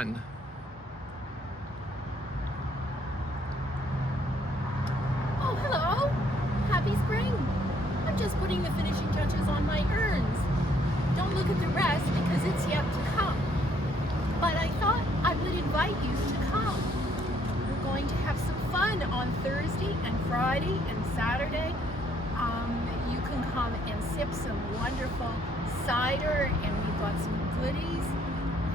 Oh, hello. Happy spring. I'm just putting the finishing touches on my urns. Don't look at the rest because it's yet to come. But I thought I would invite you to come. We're going to have some fun on Thursday and Friday and Saturday. You can come and sip some wonderful cider, and we've got some goodies.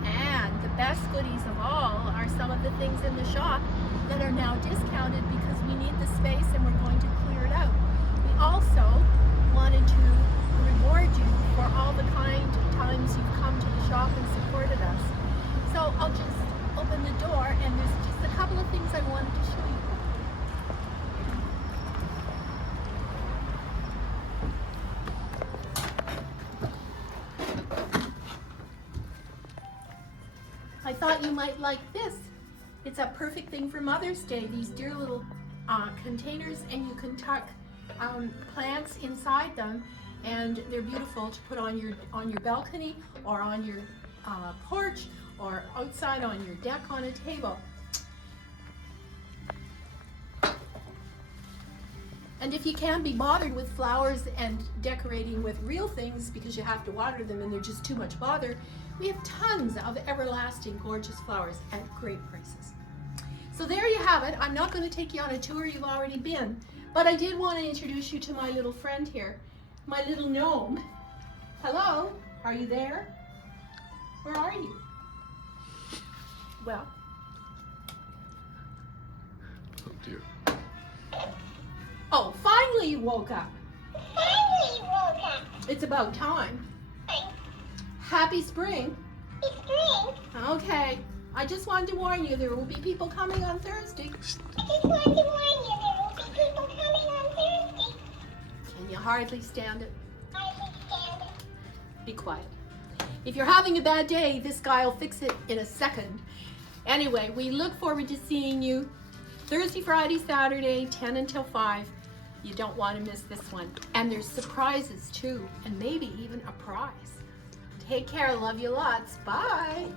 And the best goodies of all are some of the things in the shop that are now discounted because we need the space and we're going to clear it out. We also wanted to reward you for all the kind times you've come to the shop and supported us. So I'll just open the door, and there's just a couple of things I wanted to show you. I thought you might like this. It's a perfect thing for Mother's Day. These dear little containers, and you can tuck plants inside them, and they're beautiful to put on your balcony or on your porch or outside on your deck on a table. And if you can't be bothered with flowers and decorating with real things because you have to water them and they're just too much bother, we have tons of everlasting gorgeous flowers at great prices. So there you have it. I'm not going to take you on a tour, you've already been, but I did want to introduce you to my little friend here, my little gnome. Hello, are you there? Where are you? Well. Oh dear. Oh, finally you woke up. Finally woke up. It's about time. Happy spring. It's spring. Okay, I just wanted to warn you there will be people coming on Thursday. I just wanted to warn you there will be people coming on Thursday. Can you hardly stand it? I understand it. Be quiet. If you're having a bad day, this guy will fix it in a second. Anyway, we look forward to seeing you Thursday, Friday, Saturday, 10 until 5. You don't want to miss this one. And there's surprises too, and maybe even a prize. Take care. Love you lots. Bye.